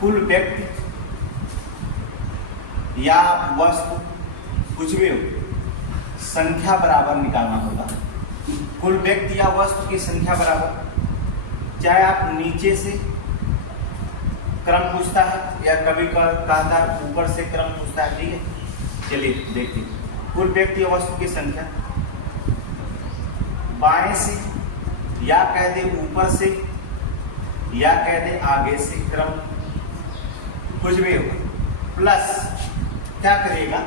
कुल व्यक्ति या वस्तु कुछ भी हो, संख्या बराबर निकालना होगा। कुल व्यक्ति या वस्तु की संख्या बराबर, चाहे आप नीचे से क्रम पूछता है या कभी कहता है ऊपर से क्रम पूछता है, ठीक है। चलिए देखते हैं, कुल व्यक्ति या वस्तु की संख्या बाएं से या कह दे ऊपर से या कह दे आगे से क्रम कुछ भी होगा, प्लस क्या करेगा,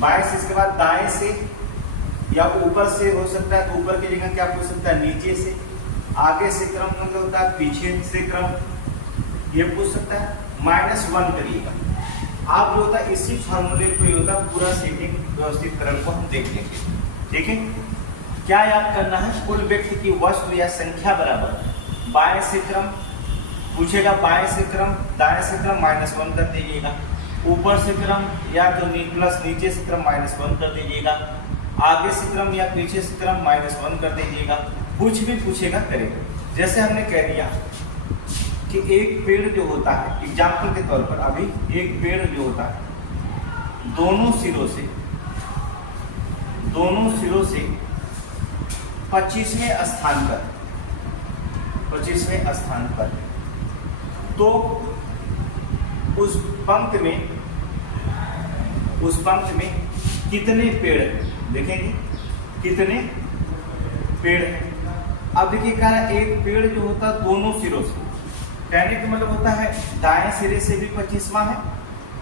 बाएं से इसके बाद दाएं से या ऊपर से हो सकता है, तो ऊपर की जगह क्या पूछ सकता है, नीचे से, आगे से क्रम मतलब होता है पीछे से क्रम, ये पूछ सकता है। -1 करिएगा आप, जो होता है इसी फॉर्मूले को होता है पूरा सेटिंग व्यवस्थितकरण को हम देख लेंगे, ठीक है। क्या याद करना है, कुल व्यक्ति की वस्तु या संख्या बराबर बाएं से क्रम पूछेगा, बाएं से क्रम, दाएं से क्रम -1 कर दीजिएगा, ऊपर से क्रम या तो प्लस नीचे से क्रम -1 कर दीजिएगा, आगे से क्रम या पीछे से क्रम -1 कर दीजिएगा, कुछ भी पूछेगा करेगा। जैसे हमने कह दिया कि एक पेड़ जो होता है, एग्जाम्पल के तौर पर अभी एक पेड़ जो होता है दोनों सिरों से 25वें स्थान पर, तो उस पंक्ति में कितने पेड़ हैं, देखेंगे कितने पेड़ हैं। अब देखिए कह रहा है एक पेड़ जो होता है दोनों सिरों से, कहने का मतलब होता है दाएं सिरे से भी 25वां है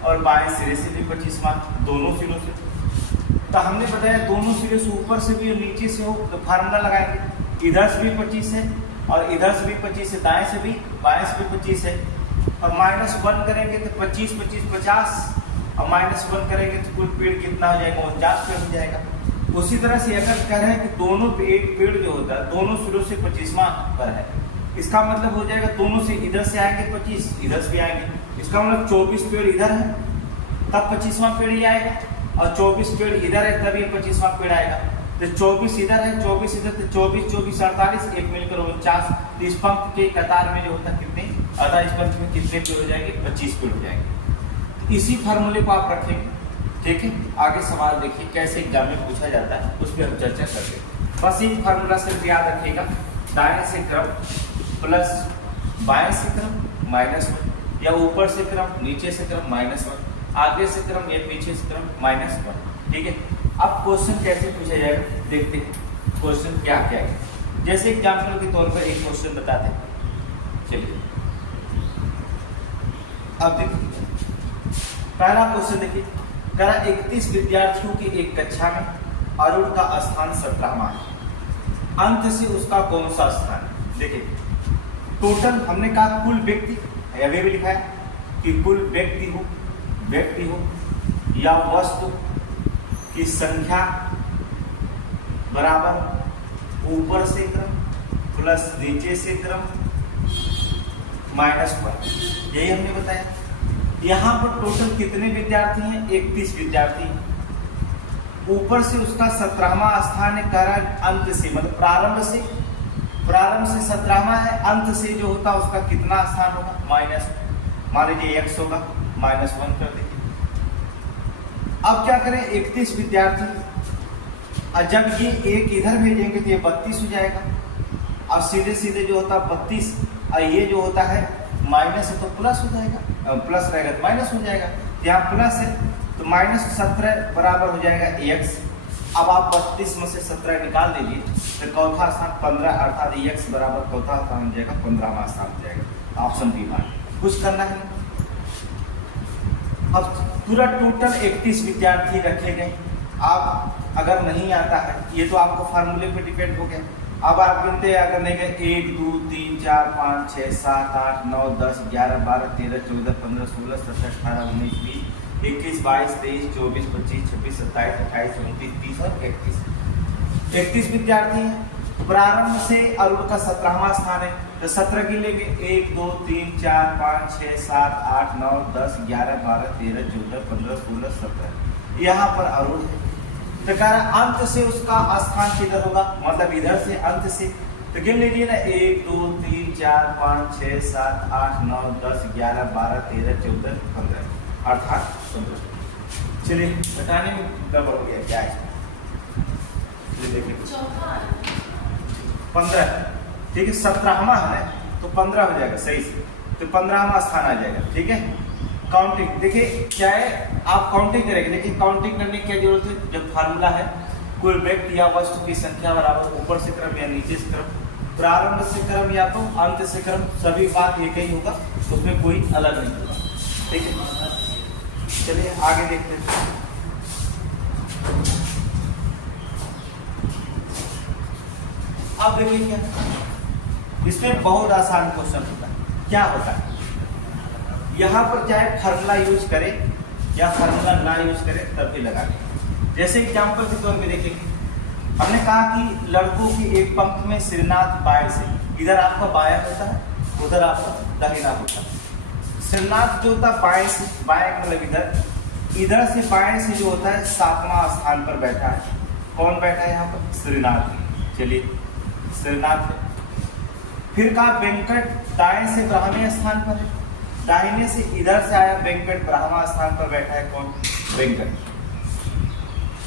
और बाएं सिरे से भी 25वां, दोनों सिरों से। तो हमने बताया दोनों सिरे से, ऊपर से भी और नीचे से हो, तो फार्मूला लगाएंगे, इधर से भी 25 है और इधर से भी 25 है, दाएं से भी बाएं से भी 25 है, और -1 करेंगे तो 25 25 50, और -1 करेंगे तो कुल पेड़ कितना हो जाएगा, 49 पेड़ हो जाएगा। उसी तरह से अगर कह रहे हैं कि दोनों पे एक पेड़ जो होता है दोनों सिरों से 25वां पर है, इसका मतलब हो जाएगा दोनों से इधर से आएंगे 25, इधर से भी आएंगे, इसका मतलब 24 पेड़ इधर है तब 25वां पेड़ ही आएगा, और 24 पेड़ इधर है तब ये 25वां पेड़ आएगा। तो 24 इधर है, 24 इधर, तो 24 24 48, एक मिलकर 49। तो इस पंक्ति के कतार में जो होता है कितने, अतः इस पंक्ति में कितने पेड़ हो जाएंगे, 25 पेड़ हो जाएंगे। इसी फार्मूले को आप रखेंगे, ठीक है। आगे सवाल देखिए कैसे एग्जाम में पूछा जाता है, उस पर हम चर्चा करते हैं। बस एक फार्मूला सिर्फ याद रखिएगा, दाएं से क्रम प्लस बाएं से क्रम -1, या ऊपर से क्रम नीचे से क्रम -1, आगे से क्रम या पीछे से क्रम -1, ठीक है। अब क्वेश्चन कैसे पूछा जाएगा देखते हैं, क्वेश्चन क्या क्या है। जैसे एग्जाम्पल के तौर पर एक क्वेश्चन बताते हैं, चलिए अब देखिए पहला क्वेश्चन देखिए, कह रहा 31 विद्यार्थियों की एक कक्षा में अरुण का स्थान 17वां है, अंत से उसका कौन सा स्थान है। देखिए टोटल हमने कहा कुल व्यक्ति, अभी भी लिखा है कि कुल व्यक्ति हो या वस्तु की संख्या बराबर ऊपर से क्रम प्लस नीचे से क्रम -1, यही हमने बताया। यहाँ पर टोटल कितने विद्यार्थी हैं, 31 विद्यार्थी हैं। ऊपर से उसका 17वां स्थान है, कारण अंत से मतलब प्रारंभ से 17वां है, अंत से जो होता है उसका कितना स्थान होगा, माइनस, मान लीजिए x होगा, -1 कर देखिए। अब क्या करें, 31 विद्यार्थी, और जब ये एक इधर भेजेंगे तो ये 32 हो जाएगा, और सीधे सीधे जो होता है 32, और ये जो होता है माइनस है तो प्लस हो जाएगा, प्लस रहेगा तो माइनस हो जाएगा, यहाँ प्लस है तो -17 बराबर हो जाएगा x। अब आप 32 में से 17 निकाल दीजिए तो चौथा स्थान 15, अर्थात x बराबर चौथा स्थान हो जाएगा, 15वां स्थान हो जाएगा। ऑप्शन बी मान कुछ करना है। अब पूरा टोटल 31 विद्यार्थी रखे गए। आप अगर नहीं आता है, ये तो आपको फार्मूले पे डिपेंड हो गया। अब आप गिनते हैं, अगर नहीं गए 1 2 3 4 5 6 7 8 9 10 11 12 13 14 15 16 17 18 19 20 21 22 23 24 25 26 27 28 29 30 और 31 विद्यार्थी हैं। प्रारंभ से अरुण का 17वां स्थान है, तो 17 की लेंगे, 1 2 3 4 5 6 7 8 9 10 11 12 13 14 15 16 17, यहाँ पर अरुण है। तो कह रहा अंत से उसका स्थान किधर होगा, मतलब इधर से अंत से, तो गिन लीजिए ना, 1 2 3 4 5 6 7 8 9 10 11 12 13 14 15 अर्थात 15। चलिए बताने में गड़बड़ हो गया, क्या है देखिए 15, ठीक है, 17वां है तो 15 हो जाएगा सही से, तो 15वां स्थान आ जाएगा, ठीक है। काउंटिंग देखिए क्या है, आप काउंटिंग करेंगे, देखिए काउंटिंग करने की क्या जरूरत है, जब फार्मूला है कोई व्यक्ति या वस्तु की संख्या बराबर ऊपर से क्रम या नीचे से क्रम, प्रारंभ से क्रम या तो अंत से क्रम, सभी बात एक ही होगा, उसमें कोई अलग नहीं होगा, ठीक है। चलिए आगे देखते हैं। अब देखिए क्या, इसमें बहुत आसान क्वेश्चन होता है। क्या होता है, यहाँ पर चाहे फार्मूला यूज करें या फार्मूला ना यूज करें तब भी लगा लें। जैसे एग्जाम्पल के तौर पे देखेंगे, हमने कहा कि लड़कों की एक पंक्ति में श्रीनाथ बाएं से, इधर आपका बायां होता है, उधर आपका दाहिना होता है। श्रीनाथ जो होता है बाएं से, बाएं मतलब इधर से बाएं से जो होता है 7वां स्थान पर बैठा है। कौन बैठा है यहाँ पर, श्रीनाथ। चलिए श्रीनाथ है। फिर कहा वेंकट दाएं से ब्राह्मणी स्थान पर है, दाहिने से इधर से आया वेंकट ब्राह्मण स्थान पर बैठा है। कौन, वेंकट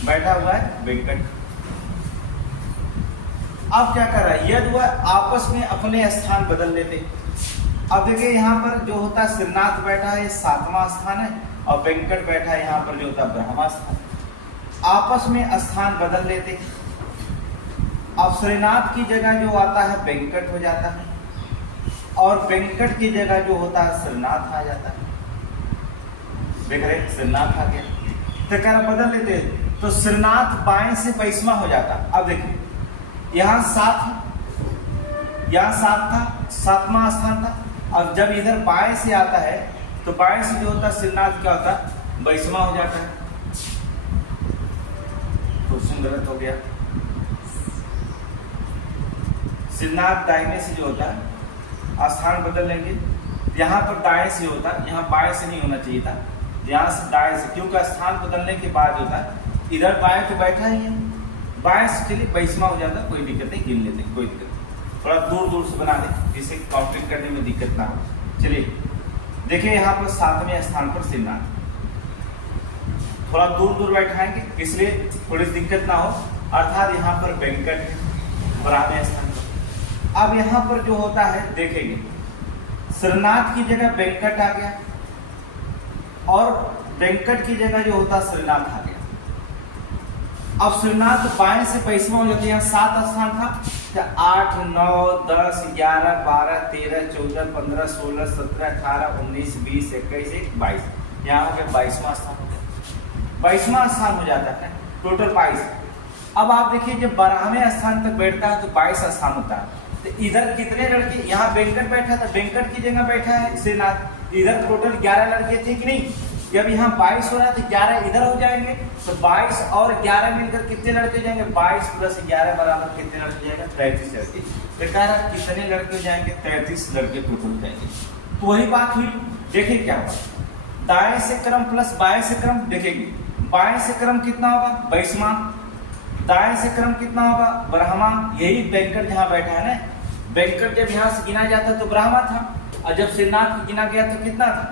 बैठा हुआ है, वेंकट। अब क्या कर रहा है, यदि वह आपस में अपने स्थान बदल लेते। अब देखिए यहाँ पर जो होता है श्रीनाथ बैठा है 7वां स्थान है, और वेंकट बैठा है यहाँ पर जो होता है ब्राह्मण स्थान, आपस में स्थान बदल लेते। अब श्रीनाथ की जगह जो आता है वेंकट हो जाता है, और वेंकट की जगह जो होता है श्रीनाथ आ जाता है। देख रहे श्रीनाथ आ गया, तो कह रहा बदल लेते, तो श्रीनाथ बाएं से 22वां हो जाता। अब देखिए यहाँ 7, यहाँ 7 था, 7वां स्थान था। अब जब इधर बाएं से आता है तो बाएं से जो होता है श्रीनाथ क्या होता है, 22वां हो जाता है। क्वेश्चन गलत हो गया। श्रीनाथ दाहिने से जो होता है स्थान बदल लेंगे, यहाँ पर दाएं से होता है, यहाँ बाएं से नहीं होना चाहिए था, यहाँ से दाएं से, क्योंकि स्थान बदलने के बाद होता है इधर बाएं तो बैठा ही है, बाएं से चलिए 22वां हो जाता, कोई दिक्कत नहीं, गिन लेते कोई दिक्कत नहीं। थोड़ा दूर दूर से बना दें जिससे काउंटिंग करने में दिक्कत ना हो। चलिए देखिए यहाँ पर 7वें स्थान पर श्रीनाथ, थोड़ा दूर दूर बैठाएंगे इसलिए थोड़ी दिक्कत ना हो, अर्थात यहाँ पर वेंकट ब्राह्मण स्थान पर। अब यहाँ पर जो होता है देखेंगे, श्रीनाथ की जगह वेंकट आ गया, और वेंकट की जगह जो होता श्रीनाथ आ गया। अब श्रीनाथ बाएं से 22वां हो जाता है, यहाँ 7 स्थान था, तो 8 9 10 11 12 13 14 15 16 17 18 19 20 21 22, यहाँ हो गया 22वां स्थान हो गया, 22वां स्थान हो जाता है, टोटल 22। अब आप देखिए जब 12वें स्थान तक बैठता है तो 22 स्थान होता है। तो इधर कितने लड़के, यहाँ वेंकट बैठा था, वेंकट की जगह बैठा है श्रीनाथ, इधर टोटल 11 लड़के थे कि नहीं। जब यहाँ 22 हो रहा है तो 11 इधर हो जाएंगे, तो 22 और 11 मिलकर कितने लड़के जाएंगे, 22 + 11 बराबर कितने लड़के जाएंगे, 33 लड़के। तो कह रहा कितने लड़के हो जाएंगे, 33 लड़के टोटल जाएंगे। तो वही बात हुई, देखिए क्या हुआ, दाएं से क्रम प्लस बाएं से क्रम, देखेंगे बाएं से क्रम कितना होगा 22वां, दाएं से क्रम कितना होगा ब्राह्मण। यही वेंकट जहाँ बैठा है ना, वेंकट जब यहाँ से गिना जाता तो ब्राह्मण था, और जब श्रीनाथ गिना गया तो कितना था,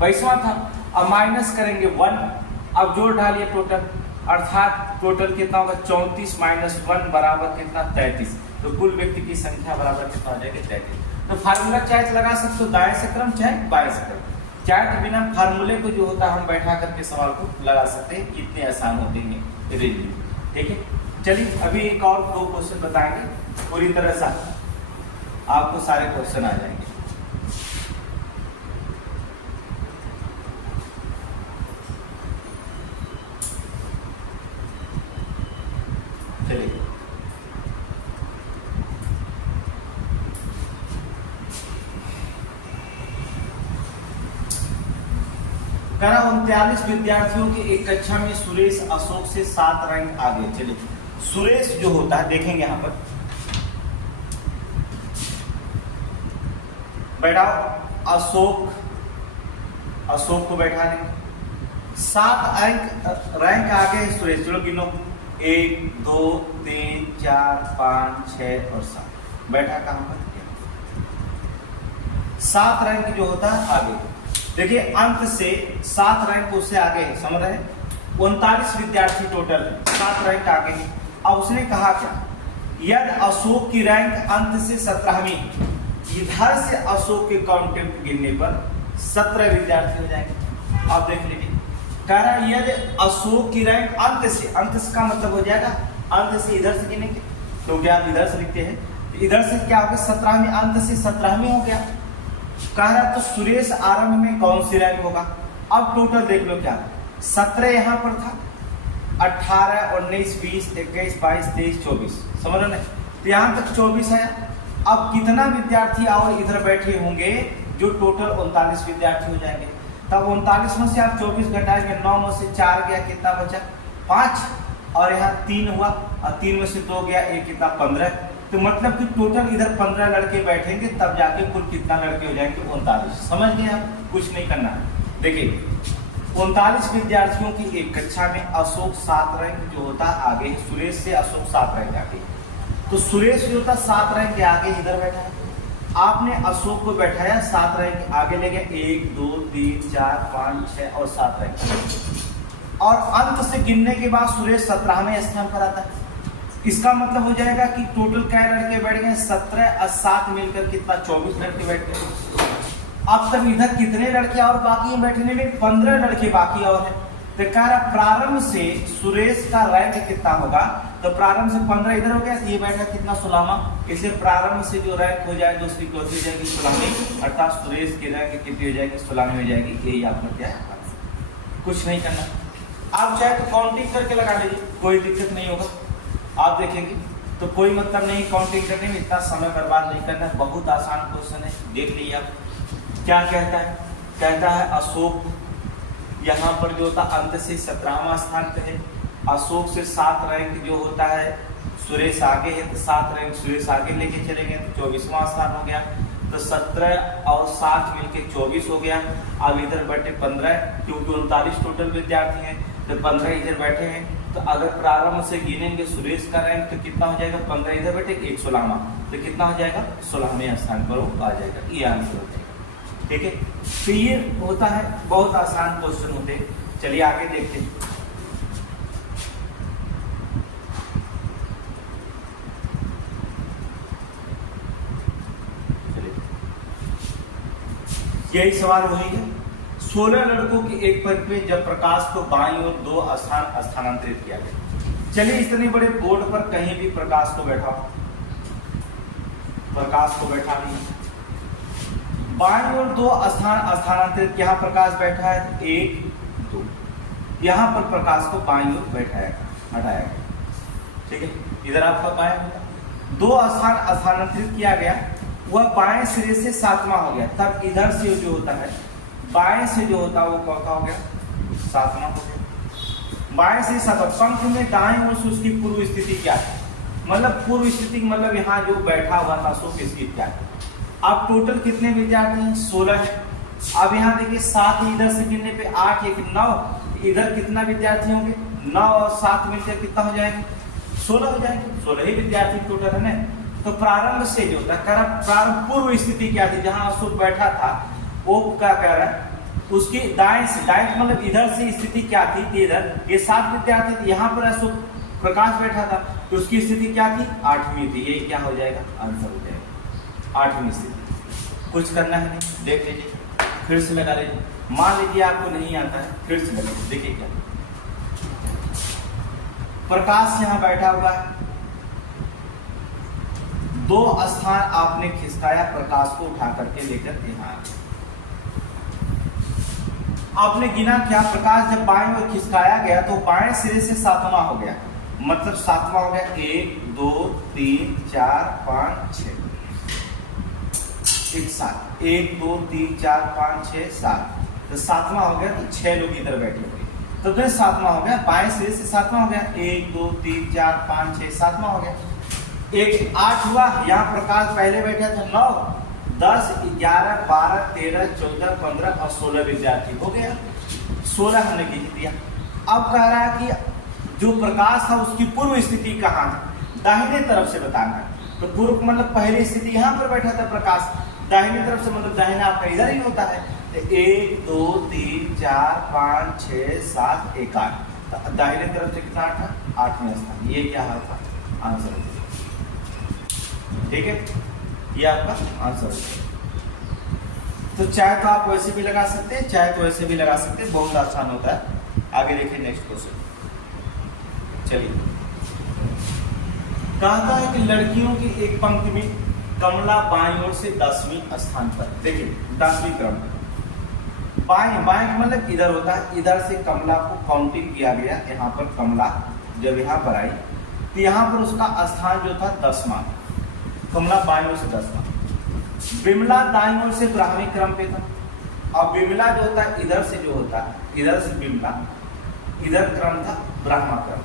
22वां था। अब माइनस करेंगे 1, अब जोड़ डालिए टोटल, अर्थात टोटल कितना होगा 34 - 1 बराबर कितना 33। तो कुल व्यक्ति की संख्या बराबर कितना हो जाएगा 33। तो फार्मूला चाहे लगा सकते हो दाएं से क्रम चाहे बाएं से क्रम, चाहे तो बिना फार्मूले को जो होता है हम बैठा करके सवाल को लगा सकते हैं, इतने आसान होते हैं रिजल्ट, ठीक है। चलिए अभी एक और 2 क्वेश्चन बताएंगे, पूरी तरह से आपको सारे क्वेश्चन आ जाएंगे। चलिए करा 39 विद्यार्थियों की एक कक्षा में सुरेश अशोक से 7 रैंक आगे। चलिए सुरेश जो होता है देखेंगे यहाँ पर, बैठाओ अशोक को बैठा देंगे, 7 रैंक आगे है सुरेश। चलो गिनो 1 2 3 4 5 6 और 7। बैठा कहां पर, 7 रैंक जो होता है आगे। देखिए अंत से 7 रैंक उससे आगे है, समझ रहे हैं। 39 विद्यार्थी टोटल है, 7 रैंक आगे है। अब उसने कहा क्या, यदि अशोक की रैंक अंत से 17वीं, इधर से अशोक के काउंटेंट गिनने पर 17 विद्यार्थी हो जाएंगे। आप देख लीजिए, कह रहा है यदि अशोक की रैंक अंत से का मतलब हो जाएगा अंत से इधर से गिनेंगे, क्योंकि आप इधर से लिखते हैं, तो इधर से क्या हो गया 17वीं, अंत से 17वीं हो गया। कह रहा तो सुरेश आरंभ में कौन सी रैंक होगा। अब टोटल देख लो क्या, 17 यहाँ पर था, 18, 19, 20, 21, 22, 23, 24, समझ रहे, तो यहाँ तक 24 है। अब कितना विद्यार्थी और इधर बैठे होंगे, जो टोटल 39 विद्यार्थी हो जाएंगे। तब 39 में से आप 24 घटाएंगे, 9 में से 4 गया, कितना बचा 5, और यहाँ 3 हुआ, और 3 में से 2 गया, 1 कितना 15। तो मतलब कि टोटल इधर 15 लड़के बैठेंगे, तब जाके कुल कितना लड़के हो जाएंगे 39। समझ गए आप, कुछ नहीं करना है। देखिए 39 विद्यार्थियों की एक कक्षा में अशोक 7 रैंक जो होता आगे, सुरेश से अशोक 7 रैंक आगे। तो सुरेश जो था 7 रैंक के आगे इधर बैठा है, आपने अशोक को बैठाया 7 रैंक आगे ले गए, 1, 2, 3, 4, 5, 6 और 7 रैंक। और अंत से गिनने के बाद सुरेश 17वें स्थान पर आता है। इसका मतलब हो जाएगा कि टोटल क्या लड़के बैठ गए, 17 और 7 मिलकर कितना 24 लड़के बैठ गए। अब तक इधर कितने लड़के और बाकी हैं बैठने में, 15 लड़के बाकी और हैं। तो कह रहा प्रारंभ से सुरेश का रैंक कितना होगा, तो प्रारंभ से 15 इधर हो गया, ये बैठा कितना 16वां, इसलिए प्रारंभ से जो रैंक हो जाएगी उसकी क्योंकि हो जाएगी 16वीं, अर्थात सुरेश की रैंक कितनी हो जाएगी 16वीं हो जाएगी। यही आपको क्या है, कुछ नहीं करना। आप चाहे तो काउंटिंग करके लगा लीजिए, कोई दिक्कत नहीं होगा। आप देखेंगे तो कोई मतलब नहीं काउंटिंग करने में, इतना समय बर्बाद नहीं करना, बहुत आसान क्वेश्चन है, देख लीजिए आप। क्या कहता है, कहता है अशोक यहाँ पर जो होता अंत से 17वां स्थान पे है, अशोक से 7 रैंक जो होता है सुरेश आगे है, तो 7 रैंक सुरेश आगे लेके चले गए, तो 24वां स्थान हो गया। तो 17 और 7 मिलके 24 हो गया। अब इधर बैठे 15, क्योंकि 39 टोटल विद्यार्थी हैं, तो 15 इधर बैठे हैं। तो अगर प्रारंभ से गिनेंगे सुरेश का रैंक तो कितना हो जाएगा, 15 इधर बैठे, 1 16वां, तो कितना हो जाएगा 16वें स्थान पर वो आ जाएगा। ये आंसर हो जाएगा, ठीक है। तो ये होता है, बहुत आसान क्वेश्चन होते हैं। चलिए आगे देखते हैं। यही सवाल वही है, 16 लड़कों की एक पंक्ति में जब प्रकाश को बाईं ओर 2 स्थान स्थानांतरित किया गया। चलिए इतने बड़े बोर्ड पर कहीं भी प्रकाश को बैठाओ, प्रकाश को बैठा लिया, बाईं ओर 2 स्थान स्थानांतरित, यहाँ प्रकाश बैठा है 1, 2, यहाँ पर प्रकाश को बाईं ओर बैठाया हटाया गया, ठीक है। इधर आपका बाएं 2 स्थान स्थानांतरित किया गया, वह बाएं सिरे से 7वां हो गया। तब इधर से जो होता है बाएं से जो होता है वो कौन सा हो गया 7वां हो गया। बाएं से 7वां पंख में दाएं ओर से उसकी पूर्व स्थिति क्या है, मतलब पूर्व स्थिति मतलब यहाँ जो बैठा हुआ था अशोक इसकी क्या है। अब टोटल कितने विद्यार्थी हैं, 16 है। अब यहाँ देखिए 7 इधर से गिनने पे 8, 1, 9, इधर कितना विद्यार्थी होंगे 9 और 7 मिलकर कितना हो जाएंगे 16 हो जाएंगे, 16 ही विद्यार्थी टोटल है ना। तो प्रारंभ से जो था कह रहा प्रारंभ पूर्व स्थिति क्या थी, जहां अशोक बैठा था वो क्या कह रहा है, उसकी दाएं से, दाएं मतलब इधर से स्थिति क्या थी, इधर ये 7 विद्यार्थी थे, यहाँ पर अशोक प्रकाश बैठा था, तो उसकी स्थिति क्या थी 8वीं थी। यही क्या हो जाएगा आंसर हो जाएगा 8वीं स्थिति। कुछ करना है नहीं, देख लीजिए, फिर से लगा लीजिए। मान लीजिए आपको नहीं आता है, फिर से लगा लीजिए, देखिए क्या प्रकाश यहाँ बैठा हुआ है, 2 स्थान आपने खिसकाया, प्रकाश को उठा करके लेकर यहाँ आपने गिना क्या, प्रकाश जब बाएं ओर खिसकाया गया तो बाएं सिरे से 7वां हो गया, मतलब 7वां हो गया 1, 2, 3, 4, 5, 6, 7, 1, 2, 3, 4, 5, 6, 7, तो 7वां हो गया, तो 6 लोग इधर बैठे हुए, तो 7वां हो गया, बाएं सिरे से 7वां हो गया, 1, 2, 3, 4, 5, 6, 7वां हो गया। 1, 8 हुआ, यहाँ प्रकाश पहले बैठा था 9, 10, 11, 12, 13, 14, 15 और 16 विद्यार्थी हो गया, 16 हमने गिन दिया। अब कह रहा है कि जो प्रकाश था उसकी पूर्व स्थिति कहाँ है, दाहिने तरफ से बताना है। तो पूर्व मतलब पहली स्थिति यहाँ पर बैठा था प्रकाश, दाहिनी तरफ से मतलब दाहिना आपका इधर ही होता है। तो 1 2 3 4 5 6 7 1 8, तो दाहिने तरफ से कितना था, 8वें स्थान। ये क्या था आंसर, ठीक है, ये आपका आंसर है। तो चाहे तो आप वैसे भी लगा सकते हैं, चाहे तो वैसे भी लगा सकते हैं, बहुत आसान होता है। आगे देखिए नेक्स्ट क्वेश्चन। चलिए, कहता है कि लड़कियों की एक पंक्ति में कमला बाईं ओर से 10वीं स्थान पर, देखिए 10वीं क्रम पर, बाएं बाएं मतलब इधर होता है, इधर से कमला को काउंटिंग किया गया। यहाँ पर कमला जब यहाँ पर आई तो यहाँ पर उसका स्थान जो था 10वां, कमला बाईं ओर से 10वां। विमला दाईं ओर से 12वें क्रम पे था। अब विमला जो होता है इधर से, जो होता है इधर से विमला, इधर क्रम था ब्रह्मा क्रम,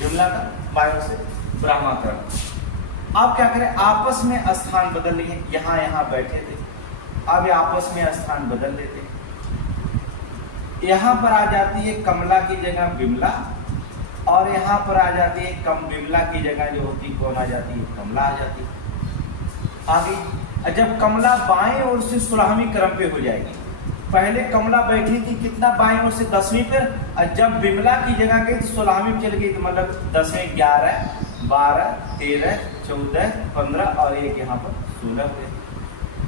विमला का बाईं ओर से ब्रह्मा क्रम। अब क्या करें, आपस में स्थान बदल लिए, यहाँ यहाँ बैठे थे, अब आपस में स्थान बदल लेते। यहाँ पर आ जाती है कमला की जगह विमला, और यहाँ पर आ जाती है कम विमला की जगह जो होती कौन आ जाती है, कमला आ जाती है। आगे जब कमला बाएं ओर से 16वीं क्रम पे हो जाएगी, पहले कमला बैठी थी कितना बाएं ओर से 10वीं पर, और जब विमला की जगह गई तो 16वीं चल गई, तो मतलब 10वें 11 12 13 14 15 और एक यहाँ पर 16 हुए।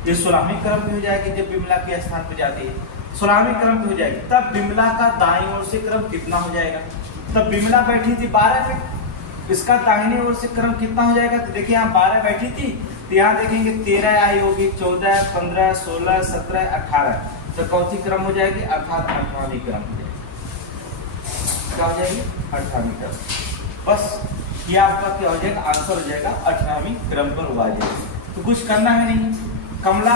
ये 16वीं क्रम पे हो जाएगी जब विमला के स्थान पे जाती है, 16वीं क्रम पे हो जाएगी। तब विमला का दाईं ओर से क्रम कितना हो जाएगा, तब विमला बैठी थी 12 पे, इसका दाहिनी ओर से क्रम कितना हो जाएगा, तो देखिए यहाँ 12 बैठी थी, तो यहाँ देखेंगे 13 आई होगी, 14 15 16 17 18, तो कौन क्रम हो जाएगी, अर्थात 18वीं क्रम हो जाएगी। क्या हो जाएगी, 18वीं क्रम। बस ये आपका क्या हो जाएगा, आंसर हो जाएगा 18वीं क्रम पर हुआ जाएगा। तो कुछ करना है नहीं, कमला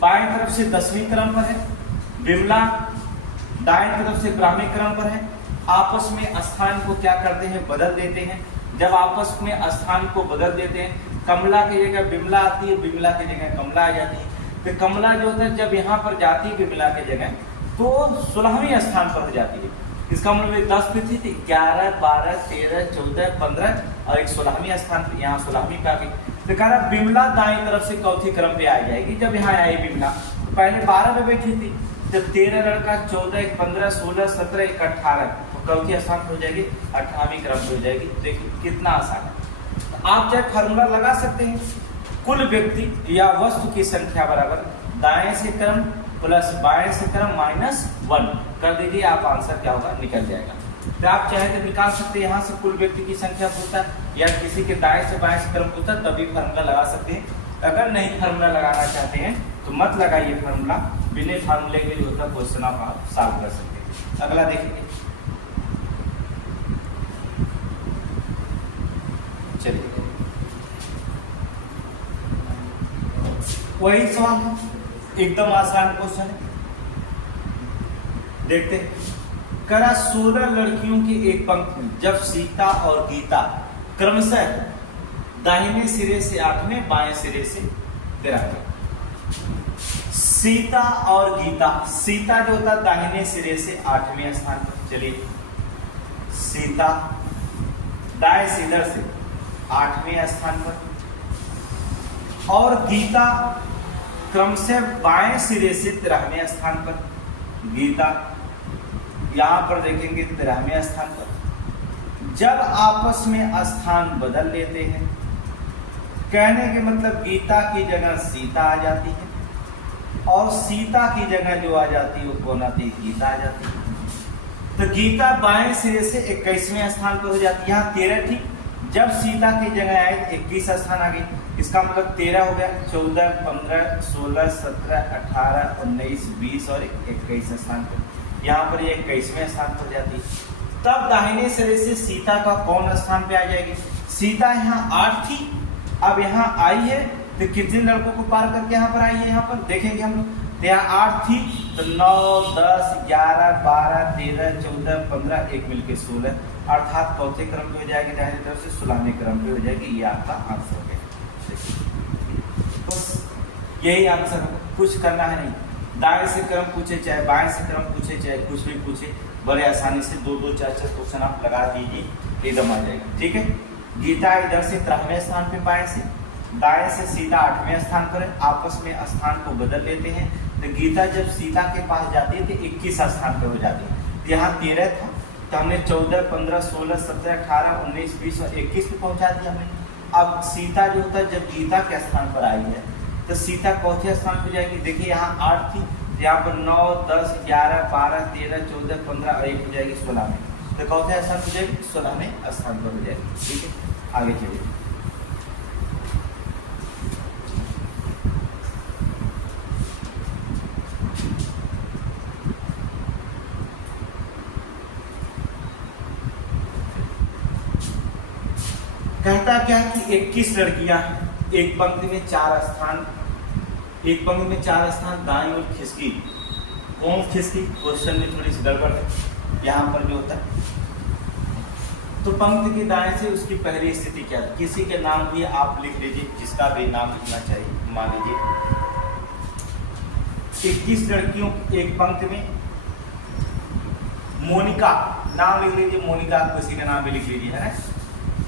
बाएं तरफ से 10वीं क्रम पर है, विमला दाएं तरफ से 12वें क्रम पर है। आपस में स्थान को क्या करते हैं, बदल देते हैं। जब आपस में स्थान को बदल देते हैं, कमला की जगह विमला आती है, विमला की जगह कमला आ जाती है। तो कमला जो होता है जब यहाँ पर जाती है विमला की जगह, तो 16वीं स्थान पर हो जाती है। इसका मतलब 10 पे थी 11 12 13 14 15 और एक 16वीं स्थान पर, यहाँ 16वीं पे आ गई। तो कह रहा विमला दाईं तरफ से चौथी क्रम पे आ जाएगी। जब यहाँ आई विमला तो पहले 12 में बैठी थी, जब 13 लड़का 14 एक 15 16 17 एक 18, तो चौथी स्थान पर हो जाएगी, 18वीं क्रम पे हो जाएगी। देखिए कितना आसान है। तो आप चाहे फार्मूला लगा सकते हैं, कुल व्यक्ति या वस्तु की संख्या बराबर दाएं से क्रम प्लस बाएं से क्रम -1 कर दीजिए, आप आंसर क्या होगा, निकल जाएगा। तो आप चाहे तो निकाल सकते हैं, यहाँ से कुल व्यक्ति की संख्या पूछता है, या किसी के दाएं से बाएं से क्रम पूछता है, तभी फार्मूला लगा सकते हैं। अगर नहीं फार्मूला लगाना चाहते हैं तो मत लगाइए फार्मूला, बिना फार्मूले के जो होता है क्वेश्चन आप सॉल्व कर सकते हैं। अगला देखेंगे, चलिए वही सवाल, एकदम आसान क्वेश्चन है, देखते हैं। करा 16 लड़कियों की एक पंक्ति में जब सीता और गीता क्रमशः दाहिने सिरे से 8वें बाएं सिरे से 13वें, सीता और गीता, सीता जो होता दाहिने सिरे से 8वें स्थान पर, चलिए सीता दाएं से इधर से 8वें स्थान पर, और गीता क्रमशः बाएं सिरे से 13वें स्थान पर। गीता यहां पर देखेंगे 13वें स्थान पर। जब आपस में स्थान बदल लेते हैं, कहने के मतलब गीता की जगह सीता आ जाती है, और सीता की जगह जो आ जाती है वो कौन आती है, गीता आ जाती है। तो गीता बाएं सिरे से 21वें स्थान पर हो जाती है। यहाँ 13 थी, जब सीता की जगह आई 21 स्थान आ गई, इसका मतलब 13 हो गया, 14 15 16 17 18 19 20 और 21 स्थान पर। यहाँ पर ये 21वें स्थान पर जाती है। तब दाहिने सिरे से सीता का कौन स्थान पे आ जाएगी, सीता यहाँ 8 थी, अब यहाँ आई है, तो कितने लड़कों को पार करके यहाँ पर आई है, यहाँ पर देखेंगे हम लोग। तो यहाँ 8 थी, तो 9 10 11 12 13 14 15 एक मिलके 16, अर्थात चौथे क्रम पे हो जाएगी, दाहिने तरफ से 16वें क्रम पे हो जाएगी। ये आपका आंसर है। तो यही आंसर है, कुछ करना है नहीं। दाएं से क्रम पूछे चाहे बाएं से क्रम पूछे चाहे कुछ भी पूछे, बड़े आसानी से 2 2 4 4 क्वेश्चन आप लगा दीजिए, एकदम आ जाएगा। ठीक है, गीता इधर से 13वें स्थान पे बाएं से, दाएं से सीता 8वें स्थान पर है, आपस में स्थान को बदल लेते हैं। तो गीता जब सीता के पास जाती है तो 21 स्थान पे हो जाती है। यहाँ 13 था तो हमने 14, 15, 16, 17, 18, 19, 20 और 21 पे पहुंचा दिया हमने। अब सीता जो होता है जब गीता के स्थान पर आई है तो सीता चौथे स्थान पर जाएगी। देखिए यहाँ 8 थी, यहाँ पर 9, 10, 11, 12, 13, 14, 15 और 1 हो जाएगी 16 में। तो चौथे स्थान पर जाएगी, 16वें स्थान पर हो जाएगी। ठीक है, आगे चलिए। कहता क्या कि 21 लड़कियां एक पंक्ति में 4 स्थान, एक पंक्ति में 4 स्थान दाएं और खिसकी। कौन खिसकी? क्वेश्चन में थोड़ी सी गड़बड़ है यहाँ पर जो होता है। तो पंक्ति के दाएं से उसकी पहली स्थिति क्या है? किसी के नाम भी आप लिख लीजिए, जिसका भी नाम लिखना चाहिए। मान लीजिए 21 लड़कियों एक पंक्ति में मोनिका नाम लिख लीजिए, मोनिका किसी का नाम भी लिख लीजिए, है ना।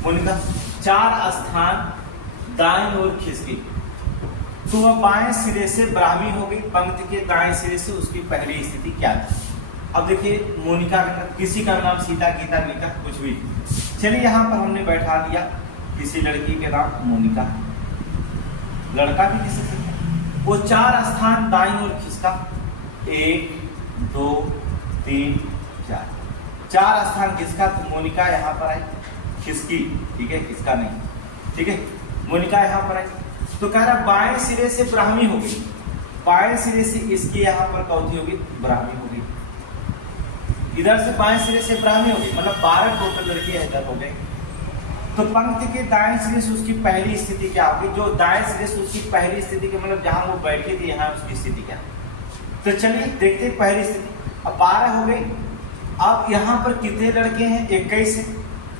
मोनिका 4 स्थान दाएं ओर खिसकी, तो वह बाएं सिरे से ब्राह्मी हो गई। पंक्ति के दाएं सिरे से उसकी पहली स्थिति क्या थी? अब देखिए मोनिका किसी का नाम सीता, गीता, मीता कुछ भी। चलिए यहाँ पर हमने बैठा दिया किसी लड़की के नाम मोनिका, लड़का भी किसी से। वो 4 स्थान दाईं ओर खिसका, 1, 2, 3, 4 स्थान खिसका। तो मोनिका यहाँ पर आई, खिसकी, ठीक है, किसका नहीं, ठीक है। मोनिका यहाँ पर आई तो कह रहा बाएं सिरे से ब्राह्मी हो गई, बाएं सिरे से इसकी यहाँ पर कौथी होगी? ब्राह्मी हो गई। इधर से बाएं सिरे से ब्राह्मी हो गई, मतलब 12 टोटल लड़के इधर हो गए। तो पंक्ति के दाएं सिरे से उसकी पहली स्थिति क्या होगी? जो दाएं सिरे से उसकी पहली स्थिति के मतलब जहां वो बैठी थी यहाँ उसकी स्थिति क्या? तो चलिए देखते पहली स्थिति। अब 12 हो गई। अब यहाँ पर कितने लड़के हैं? 21 है।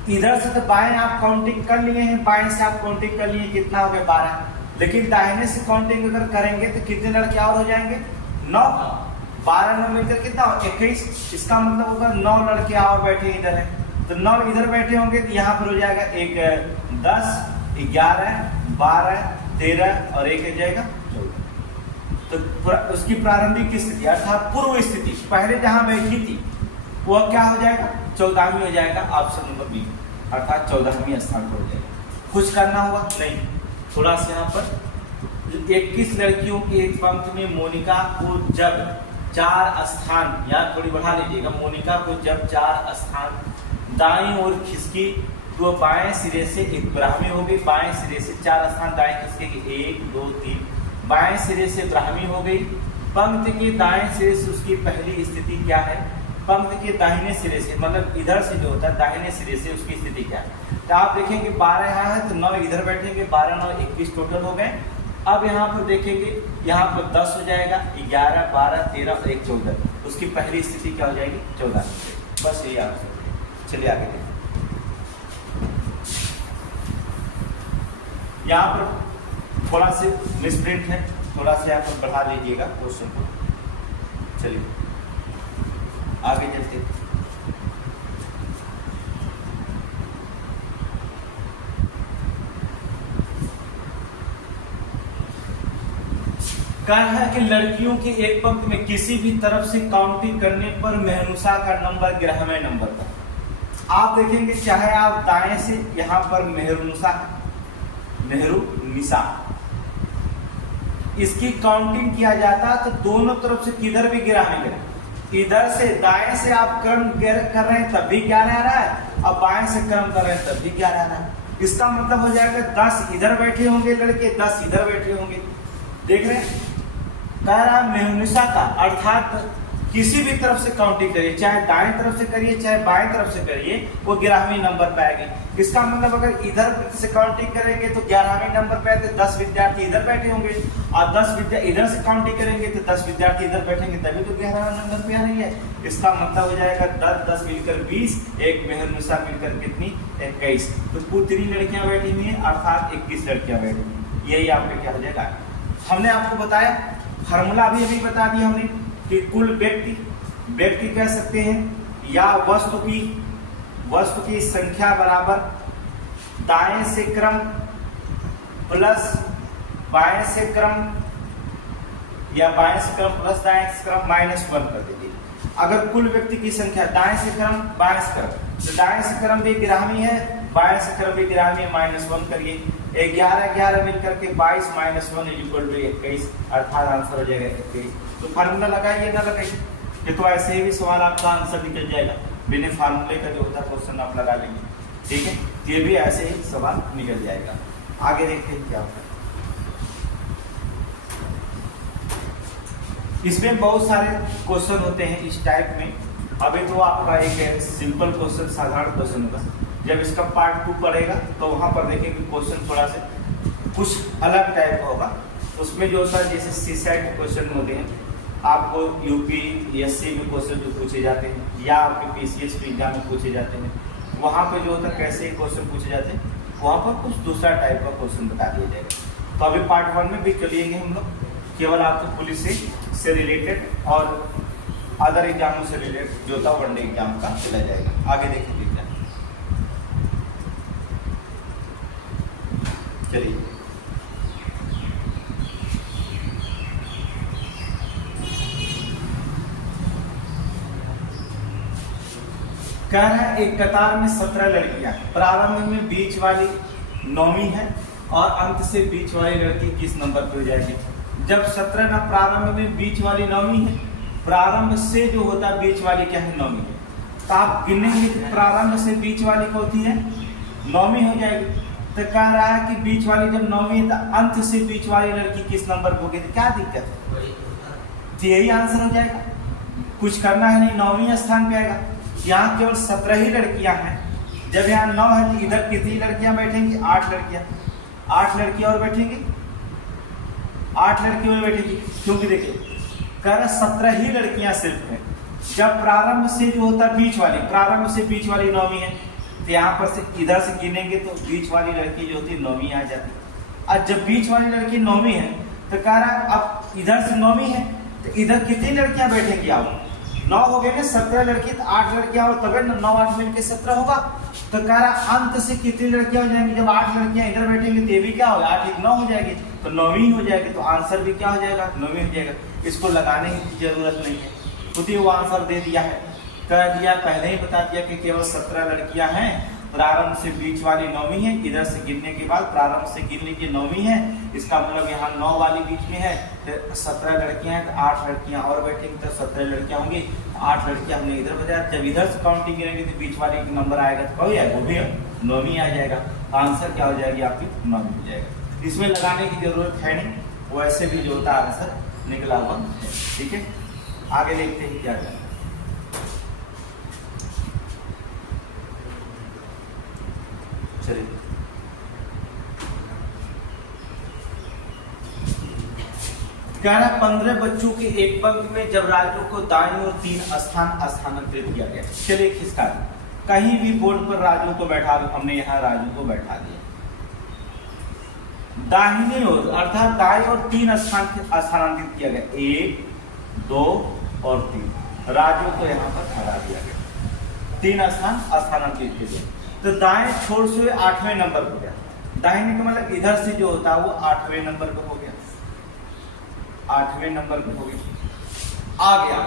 इधर से तो बाएं आप काउंटिंग कर लिए हैं, बाएं से आप काउंटिंग कर लिए, कितना हो गया? 12। लेकिन दाहिने से काउंटिंग अगर करेंगे तो कितने लड़के और हो जाएंगे? 9। 12 9 मिलकर कितना? 21। इसका मतलब होगा 9 लड़के और बैठे इधर है, तो 9 इधर बैठे होंगे तो यहाँ पर हो जाएगा 1, 10, 11, 12, 13 और 1 हो जाएगा 14। तो उसकी प्रारंभिक स्थिति अर्थात पूर्व स्थिति पहले जहां बैठी थी वह क्या हो जाएगा? 14वीं हो जाएगा। ऑप्शन नंबर बी, अर्थात 14वीं स्थान पर हो जाएगा। कुछ करना होगा नहीं, थोड़ा सा यहाँ पर 21 लड़कियों की एक पंक्ति में मोनिका को जब 4 स्थान, यहाँ थोड़ी बढ़ा लीजिएगा, मोनिका को जब 4 स्थान दाईं ओर खिसकी तो बाएं सिरे से एक ब्राह्मी हो गई। बाएं सिरे से 4 स्थान दाएं खिसकेगी, 1, 2, 3, बाएं सिरे से ब्राह्मी हो गई। पंक्ति के दाएं सिरे से उसकी पहली स्थिति क्या है? पंक्ति के दाहिने सिरे से, मतलब इधर से जो होता है दाहिने सिरे से उसकी स्थिति क्या है? तो आप देखेंगे 12 यहाँ है तो 9 इधर बैठेंगे, 12, 9, 21 टोटल हो गए। अब यहाँ पर देखेंगे, यहाँ पर 10 हो जाएगा, 11, 12, 13 और 1 14। उसकी पहली स्थिति क्या हो जाएगी? 14। बस यही आंसर। चलिए आगे देखिए। यहाँ पर थोड़ा से मिसप्रिंट है, थोड़ा सा यहाँ पर बढ़ा लीजिएगा क्वेश्चन को। चलिए आगे चलते। कहा है कि लड़कियों के एक पंक्ति में किसी भी तरफ से काउंटिंग करने पर मेहनुसा का नंबर 11वें नंबर पर। आप देखेंगे चाहे आप दाएं से यहाँ पर मेहरुनिसा, मेहरुनिसा इसकी काउंटिंग किया जाता तो दोनों तरफ से किधर भी 11 गिरा। इधर से दाएं से आप क्रम कर रहे हैं तब भी 11 आ रहा है, और बाएं से क्रम कर रहे हैं तब भी 11 आ रहा है। इसका मतलब हो जाएगा 10 इधर बैठे होंगे लड़के, 10 इधर बैठे होंगे। देख रहे हैं, कह रहा मेहनुसा का अर्थात किसी भी तरफ से काउंटिंग करिए, चाहे दाएं तरफ से करिए चाहे बाएं तरफ से करिए, वो 11वें नंबर पे आएगी। इसका मतलब अगर इधर से काउंटिंग करेंगे तो 11वें नंबर पे आए तो 10 विद्यार्थी इधर बैठे होंगे, और 10 विद्यार्थी इधर से काउंटिंग करेंगे तो 10 विद्यार्थी इधर बैठेंगे, तभी तो 11वें नंबर पे आ रही है। इसका मतलब हो जाएगा 10 10 मिलकर 20, एक मेहनुसा मिलकर कितनी? 21। तो पुत्री लड़कियां बैठी हुई है अर्थात 21 लड़कियां बैठी हुई। यही आपका क्या हो जाएगा? हमने आपको बताया, फार्मूला भी अभी बता दिया हमने कि कुल व्यक्ति कह सकते हैं या वस्तु की संख्या बराबर दाएं से क्रम प्लस बाएं से क्रम या बाएं से क्रम प्लस दाएं से क्रम -1 कर दीजिए। अगर कुल व्यक्ति की संख्या दाएं से क्रम बाएं से क्रम, तो दाएं से क्रम भी ग्रामी है, बाएं से क्रम भी ग्रामी है, -1 करिए। 11 मिलकर के 22 -1 = 21, अर्थात आंसर हो जाएगा 21। तो फार्मूला लगाइए ना लगाइए, ये तो ऐसे ही भी सवाल आपका आंसर निकल जाएगा, बिना फार्मूले का जो होता है क्वेश्चन आप लगा लेंगे, ठीक है। ये भी ऐसे ही सवाल निकल जाएगा। आगे देखते हैं क्या होता है। इसमें बहुत सारे क्वेश्चन होते हैं इस टाइप में। अभी तो आपका एक सिंपल क्वेश्चन, साधारण क्वेश्चन होगा। जब इसका पार्ट 2 पढ़ेगा तो वहां पर देखेंगे क्वेश्चन थोड़ा सा कुछ अलग टाइप का होगा। उसमें जो होता है जैसे सीसेट क्वेश्चन होते हैं, आपको यूपीएससी में क्वेश्चन जो पूछे जाते हैं या आपके पीसीएस एग्जाम में पूछे जाते हैं, वहाँ पे जो होता है कैसे क्वेश्चन पूछे जाते हैं, वहाँ पर कुछ दूसरा टाइप का क्वेश्चन बता दिया जाएगा। तो अभी पार्ट 1 में भी चलिएंगे हम लोग, केवल आपको पुलिस से रिलेटेड और अदर एग्जामों से रिलेटेड जो होता है वनडे एग्जाम का चला जाएगा। आगे देखेंगे क्या, चलिए। कह रहा है एक कतार में 17 लड़कियां, प्रारंभ में बीच वाली 9वीं है और अंत से बीच वाली लड़की किस नंबर पे हो जाएगी। जब 17 ना प्रारंभ में बीच वाली 9वीं है, प्रारंभ से जो होता है बीच वाली क्या है 9वीं है, तो आप गिनेंगे प्रारंभ से बीच वाली कौन है 9वीं हो जाएगी। तो कह रहा है कि बीच वाली जब 9वीं है तो अंत से बीच वाली लड़की किस नंबर पे होगी, तो क्या दिक्कत है, तो यही आंसर हो जाएगा। कुछ करना है नहीं, 9वीं स्थान पे आएगा। यहाँ केवल 17 ही लड़कियां हैं। जब यहाँ 9 है तो इधर कितनी लड़कियां बैठेंगी, 8 लड़कियां। 8 लड़कियां और बैठेंगी, 8 लड़कियों में बैठेगी, क्योंकि देखिए कह रहा 17 ही लड़कियां सिर्फ हैं। जब प्रारंभ से जो होता है बीच वाली, प्रारंभ से बीच वाली 9वीं है, तो यहाँ पर से इधर से गिनेंगे तो बीच वाली लड़की जो होती है 9वीं आ जाती है। और जब बीच वाली लड़की 9वीं है तो कह रहा अब इधर से 9वीं है तो इधर कितनी लड़कियां बैठेंगी, आप 9 हो गए ना, 17 लड़की तो 8 लड़कियां और तब 9 8 मिलकर 17 होगा। तो कह रहा अंत से कितनी लड़कियां हो जाएंगी, जब 8 लड़कियां इधर बैठेंगी तो ये भी क्या होगा, 8 1 9 हो जाएगी, तो 9वीं हो जाएगी। तो आंसर भी क्या हो जाएगा, 9वीं हो जाएगा। इसको लगाने की जरूरत नहीं है, खुद ही वो आंसर दे दिया है, कह दिया, पहले ही बता दिया कि केवल 17 लड़कियां हैं, प्रारंभ से बीच वाली 9वीं है, इधर से गिनने के बाद प्रारंभ से गिन लीजिए 9वीं है, इसका मतलब यहाँ 9 वाली बीच में है, तो 17 लड़कियां हैं तो 8 लड़कियां और बैठेंगी तो 17 लड़कियां होंगी। 8 लड़कियां हमने इधर बताया, जब इधर से काउंटिंग गिनेंगे तो बीच वाली का नंबर आएगा तो कौन आएगा, वो भी 9वीं आ जाएगा। आंसर क्या हो जाएगी आपकी, 9वीं हो जाएगा। इसमें लगाने की जरूरत है नहीं, वैसे भी जो होता है आंसर निकला हुआ है, ठीक है। आगे देखते हैं क्या करना है। चलिए कह रहा 15 बच्चों के एक पंक्ति में जब राजू को दाईं ओर 3 स्थान स्थानांतरित किया गया। चलिए खिसका कहीं भी बोर्ड पर राजू को बैठा दो, हमने यहाँ राजू को बैठा दिया। दाहिनी ओर अर्थात दाईं ओर 3 स्थान स्थानांतरित किया गया, 1 2 और 3। राजू को यहाँ पर खड़ा दिया गया, 3 स्थान स्थानांतरित किए गए। तो दाएं छोर से 8वें नंबर पर गया, दाहिने का मतलब इधर से जो होता है वो 8वें नंबर पर हो गया, 8वें नंबर पर हो गया। आ गया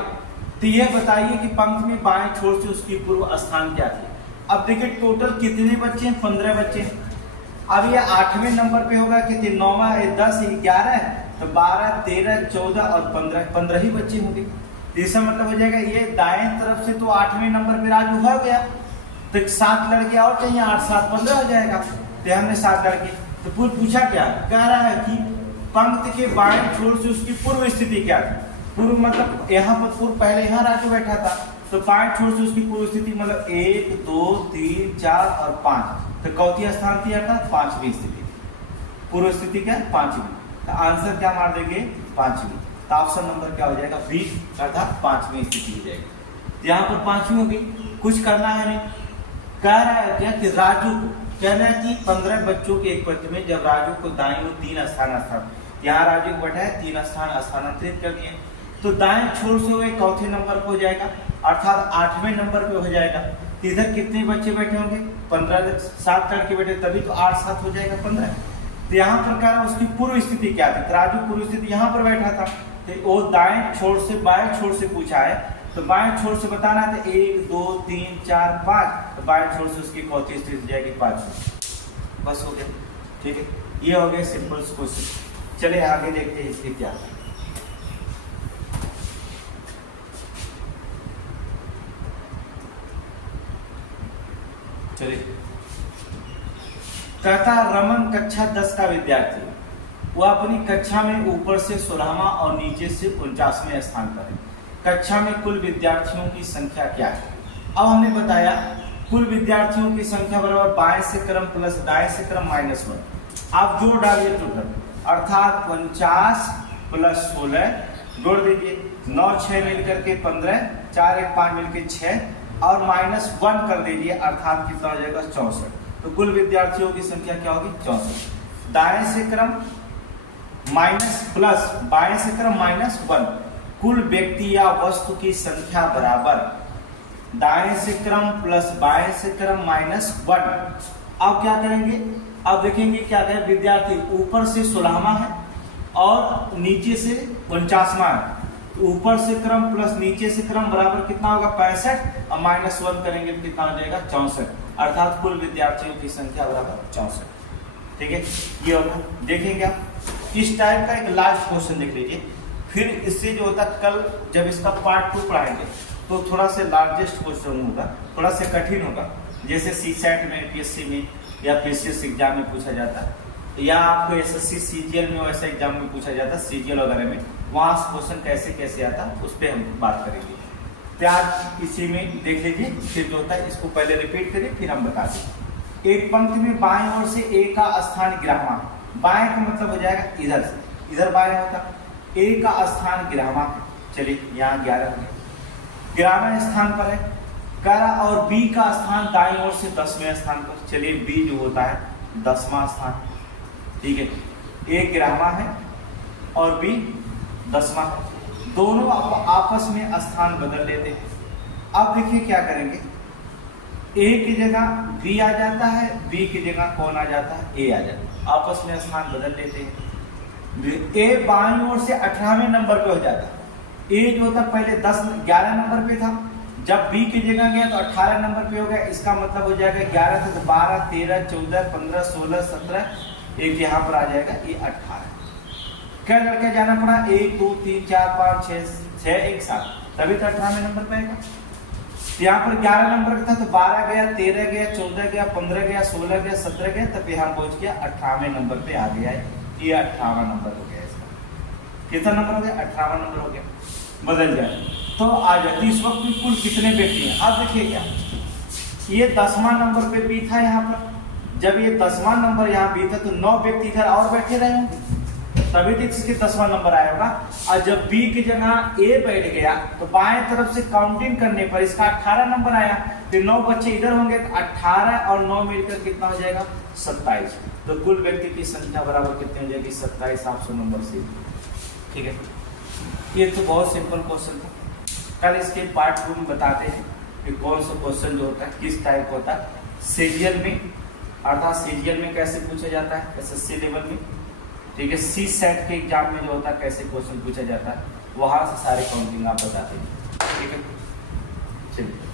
तो ये बताइए कि पंक्ति में बाएं छोर से उसकी पूर्व स्थान क्या थी। अब देखिए टोटल कितने बच्चे हैं, 15 बच्चे हैं। अब ये 8वें नंबर पे होगा कि 9वां 10 11 तो 12 13 14 और 15 ही बच्चे होंगे। इसका मतलब हो जाएगा ये दाएं तरफ से तो 8वें नंबर पे राजू हो गया, तो 7 लड़के और चाहिए, 8 7 15 हो जाएगा। तो हमने 7 लड़के, तो पूछा क्या कह रहा है कि पंक्ति के बाएं छोर से उसकी पूर्व स्थिति क्या थी। पूर्व मतलब यहाँ पर पूर्व, पहले यहाँ राजू बैठा था, तो बाएं छोर से उसकी पूर्व स्थिति मतलब 1 2 3 4 और 5, तो कौथी स्थान थी अर्थात 5वीं स्थिति। पूर्व स्थिति क्या है 5वीं, तो आंसर क्या मार देंगे 5वीं। तो ऑप्शन नंबर क्या हो जाएगा बी, अर्थात 5वीं स्थिति हो जाएगी। यहाँ पर 5वीं होगी, कुछ करना है नहीं। कह रहा है क्या कि राजू को कहना है कि 15 बच्चों के एक पंक्ति में जब राजू को दाईं ओर 3 स्थान यहाँ राजू को बैठा है 3 स्थान स्थानांतरित कर दिए, तो दाएं छोर से वो चौथे नंबर पे हो जाएगा, अर्थात 8वें नंबर पे हो जाएगा। तो इधर कितने बच्चे बैठे होंगे? 15, 7 लड़के बैठे, तभी तो 8 7 हो जाएगा 15। तो यहाँ प्रकार उसकी पूर्व स्थिति क्या थी? तराजू पूर्व स्थिति यहाँ पर बैठा था, तो वो दाएं छोर से बाएं छोर से पूछा है, तो बाएं छोर से बताना था 1 2 3 4 5, तो बाएं छोर से उसकी कौन सी स्थिति जाएगी? 5। बस हो गया, ठीक है। ये हो गया सिंपल क्वेश्चन। चलिए आगे देखते हैं इसके क्या। चलिए, कहता रमन कक्षा 10 का विद्यार्थी, वह अपनी कक्षा में ऊपर से 16वां और नीचे से 49वें स्थान पर है। कक्षा में कुल विद्यार्थियों की संख्या क्या है? अब हमने बताया कुल विद्यार्थियों की संख्या बराबर बाएं से क्रम प्लस दाएं से क्रम -1। आप जोड़ डालिए टोटल, अर्थात 49 प्लस 16 जोड़ दीजिए, 9 6 मिलकर के 15, 4 1 5 मिलकर 6 और -1 कर दीजिए, अर्थात कितना हो जाएगा? 64। तो कुल विद्यार्थियों की संख्या क्या होगी? 64। दाएं से क्रम माइनस प्लस बाएं से क्रम -1, कुल व्यक्ति या वस्तु की संख्या बराबर दाएं से क्रम प्लस बाएं से क्रम -1। अब क्या करेंगे? अब देखेंगे क्या करें, विद्यार्थी ऊपर से 16वां है और नीचे से 49वां है, ऊपर से क्रम प्लस नीचे से क्रम बराबर कितना होगा? 65 और -1 करेंगे तो कितना हो जाएगा? 64। अर्थात कुल विद्यार्थियों की संख्या बराबर 64। ठीक है, ये होगा। देखेंगे आप इस टाइप का एक लास्ट क्वेश्चन देख लीजिए, फिर इससे जो होता कल जब इसका पार्ट 2 पढ़ाएंगे तो थोड़ा सा लार्जेस्ट क्वेश्चन होगा, थोड़ा सा कठिन होगा, जैसे सीसेट में, पीएससी में या पीसीएस एग्जाम में पूछा जाता है, या आपको एसएससी सीजीएल में वैसा एग्जाम में पूछा जाता है, सीजीएल वगैरह में, वहाँ क्वेश्चन कैसे कैसे आता है उस पर हम बात करेंगे। तो आज इसी में देख लीजिए, फिर जो होता है इसको पहले रिपीट करिए फिर हम बता दें। एक पंक्ति में बाएं ओर से ए का स्थान 11वां, बाएं का मतलब हो जाएगा इधर से, इधर बाएं होता, ए का स्थान 11वां। चलिए यहाँ 11 हो गया, 11वें स्थान पर है। करा और बी का स्थान दाईं ओर से 10वें स्थान पर। चलिए बी जो होता है 10वां स्थान, ठीक है, ए 11वां है और बी 10वां, दोनों आपस में स्थान बदल लेते हैं। अब देखिए क्या करेंगे, ए की जगह बी आ जाता है, बी की जगह कौन आ जाता है? ए आ जाता है, आपस में स्थान बदल लेते हैं। ए बाईं ओर से 18वें नंबर पे हो जाता है, ए जो होता पहले 11 नंबर पे था, जब बी की जगह गया तो 18 नंबर पे हो गया, इसका मतलब हो जाएगा 11 से 12 13 14 15 16 17, एक यहाँ पर आ जाएगा, ये 18। क्या लड़के जाना पड़ा? 1 2 3 4 5 6 1 7, तभी तो 18वें नंबर पे आएगा। यहाँ पर 11 नंबर का था तो 12 गया, 13 गया, 14 गया, 15 गया, 16 गया, 17 गया, तब यहाँ पहुंच गया 18वें नंबर पे आ गया है, ये 18वां नंबर हो गया इसका। कितना नंबर हो गया? 18वां नंबर हो गया, बदल जाए तो आ जाए। इस वक्त में कुल कितने व्यक्ति हैं? अब देखिए क्या, ये 10वां नंबर पे बी था यहाँ पर, जब ये 10वां नंबर यहाँ बी था तो 9 व्यक्ति इधर और बैठे रहे होंगे, तभी तो इसके 10वां नंबर आया होगा। और जब बी की जगह ए बैठ गया तो बाएं तरफ से काउंटिंग करने पर इसका 18 नंबर आया, फिर 9 बच्चे इधर होंगे तो 18 और 9 मिलकर कितना हो जाएगा? 27। तो कुल व्यक्ति की संख्या बराबर कितनी हो जाएगी? 27। 700 नंबर से, ठीक है। ये तो बहुत सिंपल क्वेश्चन था, कल इसके पार्ट 2 में बताते हैं कि कौन सा क्वेश्चन जो होता है किस टाइप होता है सीजीएल में, अर्थात सीजीएल में कैसे पूछा जाता है, एसएससी लेवल में, ठीक है, सी सेट के एग्जाम में जो होता है कैसे क्वेश्चन पूछा जाता है, वहां से सारे काउंटिंग आप बताते हैं, ठीक है। चलिए।